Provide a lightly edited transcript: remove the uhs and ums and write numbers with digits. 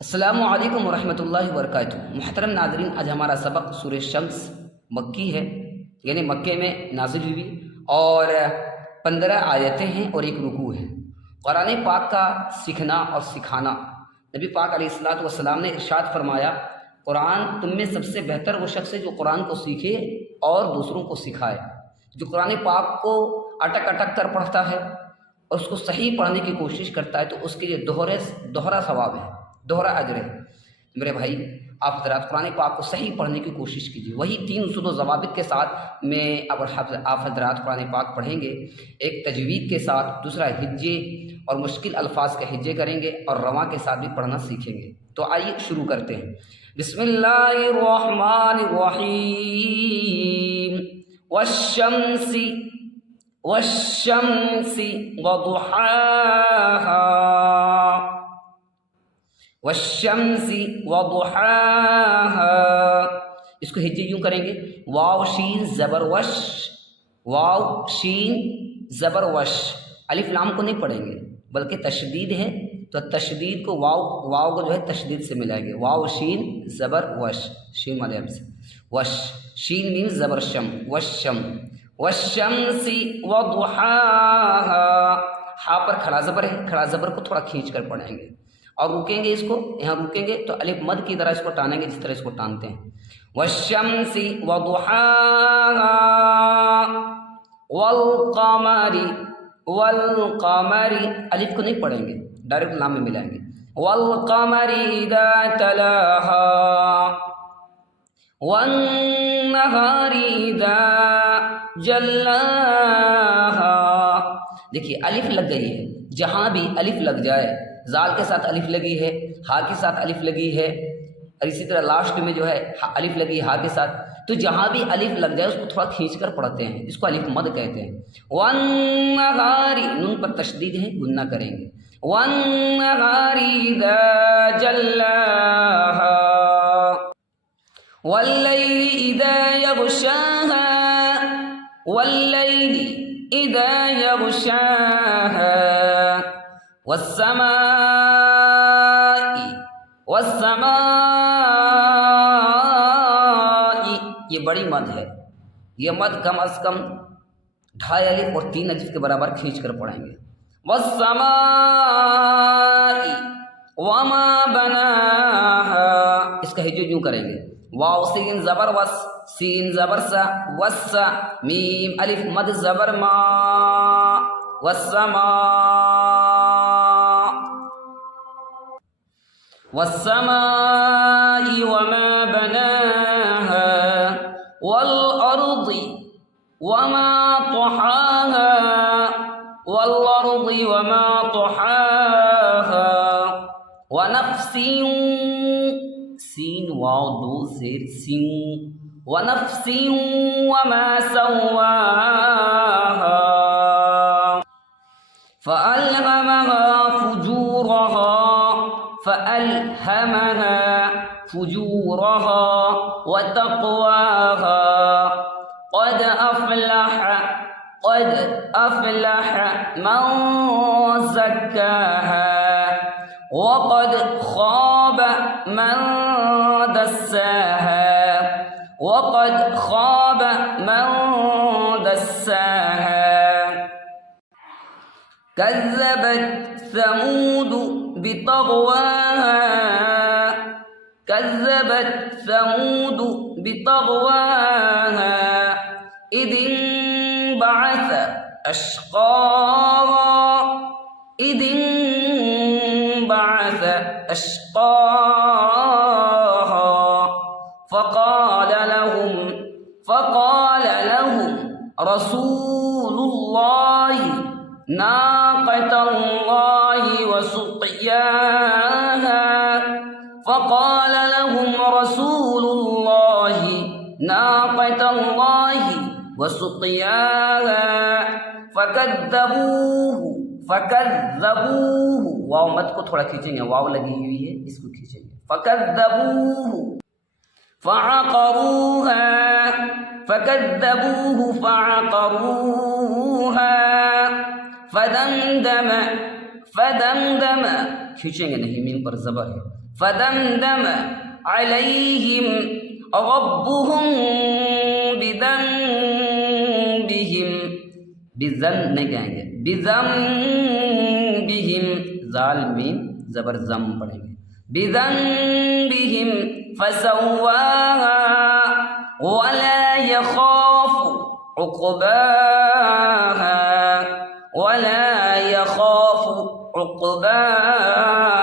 السلام علیکم ورحمۃ اللہ وبرکاتہ۔ محترم ناظرین، آج ہمارا سبق سورہ شمس مکی ہے، یعنی مکے میں نازل ہوئی اور 15 آیتیں ہیں اور ایک رکوع ہے۔ قرآن پاک کا سیکھنا اور سکھانا، نبی پاک علیہ الصلوۃ والسلام نے ارشاد فرمایا، قرآن تم میں سب سے بہتر وہ شخص ہے جو قرآن کو سیکھے اور دوسروں کو سکھائے۔ جو قرآن پاک کو اٹک اٹک کر پڑھتا ہے اور اس کو صحیح پڑھنے کی کوشش کرتا ہے تو اس کے لیے دوہرا ثواب ہے، دوہرا اجر ہے۔ میرے بھائی، آپ حضرات قرآن پاک کو صحیح پڑھنے کی کوشش کیجیے۔ وہی 3 اصول و ضوابط کے ساتھ آپ حضرات قرآن پاک پڑھیں گے، ایک تجوید کے ساتھ، دوسرا ہجے اور مشکل الفاظ کے ہجے کریں گے اور رواں کے ساتھ بھی پڑھنا سیکھیں گے۔ تو آئیے شروع کرتے ہیں۔ بسم اللہ الرحمن الرحیم۔ والشمس وضحاها والشمس وضحاها، اس کو ہجے یوں کریں گے، واو شین زبر وش، واو شین زبر وش، الف لام کو نہیں پڑھیں گے بلکہ تشدید ہے تو تشدید کو واو کو جو ہے تشدید سے ملائیں گے، واو شین زبر وش، شین مدھم سے، وش شین میم زبر شم، وشم، والشمس وضحاها، ہا پر کھڑا زبر ہے، کھڑا زبر کو تھوڑا کھینچ کر پڑھیں گے اور رکیں گے، اس کو یہاں رکیں گے تو الف مد کی طرح اس کو ٹانیں گے جس طرح اس کو ٹانتے ہیں۔ والشمس وضحاها والقمر، الف کو نہیں پڑھیں گے، ڈائریکٹ لام میں ملائیں گے، والقمر اذا تلاها والنهار اذا جلاها۔ دیکھیے الف لگ گئی ہے، جہاں بھی الف لگ جائے، زال کے ساتھ الف لگی ہے، ہا کے ساتھ الف لگی ہے، اور اسی طرح لاسٹ میں جو ہے الف لگی ہا کے ساتھ، تو جہاں بھی الف لگ جائے اس کو تھوڑا کھینچ کر پڑھتے ہیں، اس کو الف مد کہتے ہیں۔ والنہار، نون پر تشدید ہے، گننا کریں گے، والنہار اذا جلاها واللیل اذا یغشاها واللیل اذا یغشاها والسماء، یہ بڑی مد ہے، یہ مد کم از کم 2.5 الف اور 3 الف کے برابر کھینچ کر پڑھیں گے۔ والسماء وما بناها، اس کا ہجو یوں کریں گے، واو سین زبر وس، سین زبر سا، وس میم الف مد زبر ما، والسماء وما بناها والأرض وما طحاها والأرض وما طحاها ونفس، سين واو دو زير سين، ونفس وما سواها فألهمها فجورها وتقواها قد أفلح من زكاها وقد خاب من دساها كذبت ثمود بطغواها إذ انبعث أشقاها فقال لهم رسول الله ناقة الله وسقياها فقال لهم رسول الله ناقة الله وسقياها فكذبوه، واو مت کو تھوڑا کھینچیں گے، واو لگی ہوئی ہے اس کو کھینچیں گے، فكذبوه فعقروها فدمدم کھینچیں گے نہیں، میم پر زبر ہے، فدمدم علیہم ربهم بذنبہم، بذن نہیں کہیں گے، بذنبہم، زال میم زبر زم پڑھیں گے، بذنبہم فسواہا ولا يخاف عقباها ولا يخاف عقباها